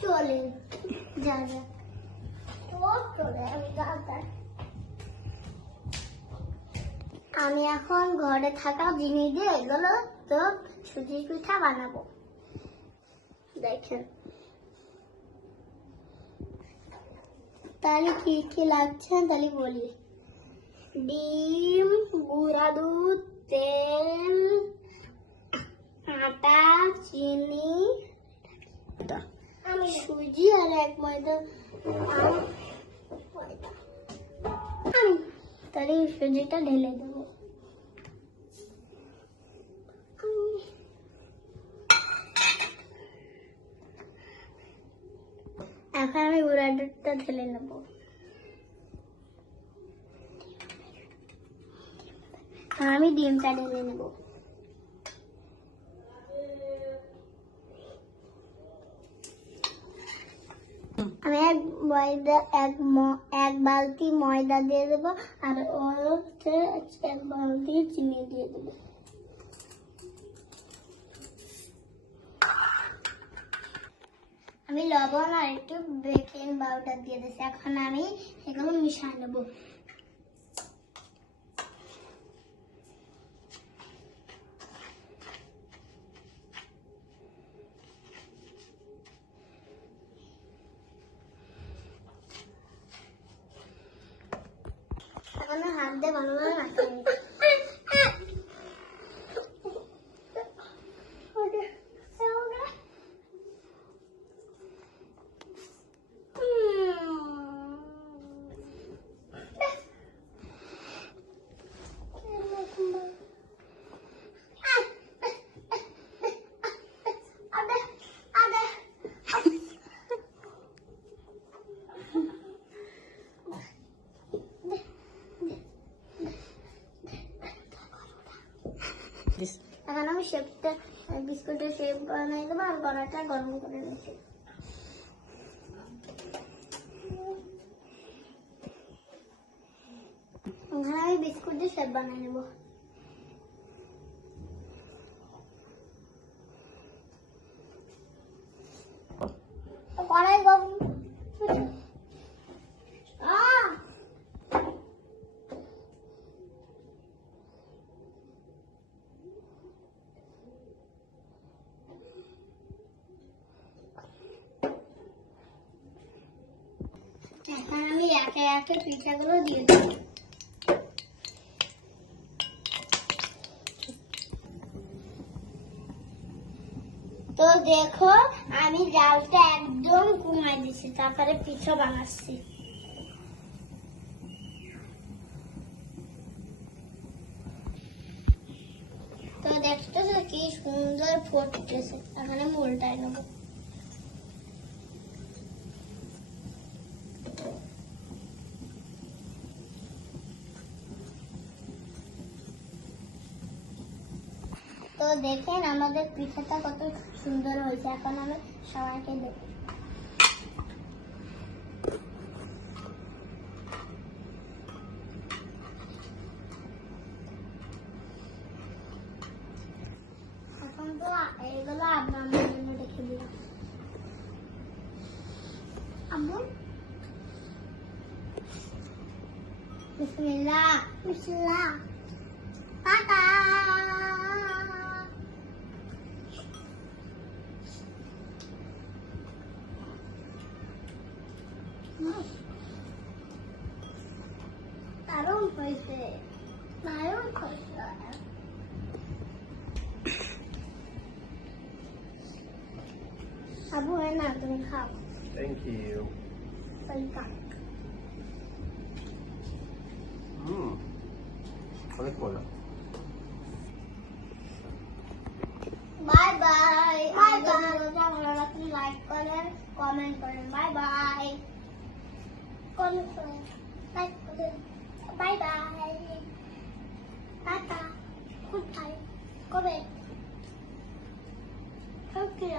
চলে যা যা চলে আমি এখন ঘরে থাকা জিনিস দিয়ে এগুলো তো সুজির পিঠা বানাবো। দেখেন তাহলে কি কি লাগছে তাহলে বলি। ডিম, গুঁড়া দুধ, তেল, আটা, চিনি, সুজি আর এক ময়দা। তাহলে সুজিটা ঢেলে দেবো। এখন আমি গুঁড়া দুধটা ঢেলে নেবো। আমি ডিমটা ঢেলে নেব। আমি এক বালতি ময়দা দিয়ে দেবো আর ওর এক বালতি চিনি দিয়ে দেবো। আমি লবণ আর একটু বেকিং পাউডার দিয়ে দিচ্ছি। এখন আমি এগুলো মিশিয়ে নেবো। হাত দিয়ে ভালোভাবে মাখিয়ে নিই। এখন আমি শেপটা বিস্কুটের শেপ বানাই দেবো আর কড়াটা গরম করে নিচ্ছি। এখানে আমি বিস্কুটের শেপ বানাই নেবো। কড়াই গরম এখন আমি একে একে পিঠাগুলো দিয়ে দেব। তো দেখো আমি জালটা একদম কমাই দিচ্ছি, তারপরে পিঠা বানাচ্ছি। তো দেখতেছো কি সুন্দর ফুটতেছে। এখানে আমি উল্টাই নেবো। তো দেখেন আমাদের পিঠাটা কত সুন্দর হয়েছে। এখন আমি সবাইকে দেব। এখন তো এগুলো আপনার জন্য রেখে দিই। আম্মু বিসমিল্লাহ বিসমিল্লাহ টাটা। দারুণ হয়েছে, দারুণ হয়েছে। আবু হয় না, তুমি খাও। Thank you. ওয়েলকাম। অনেক মজা। Bye bye. Bye bye. ভালো লাগলে লাইক করেন, কমেন্ট করেন। Bye bye. কমেন্ট করেন, লাইক করেন। Bye bye. Tata. Good bye. কবে? ওকে।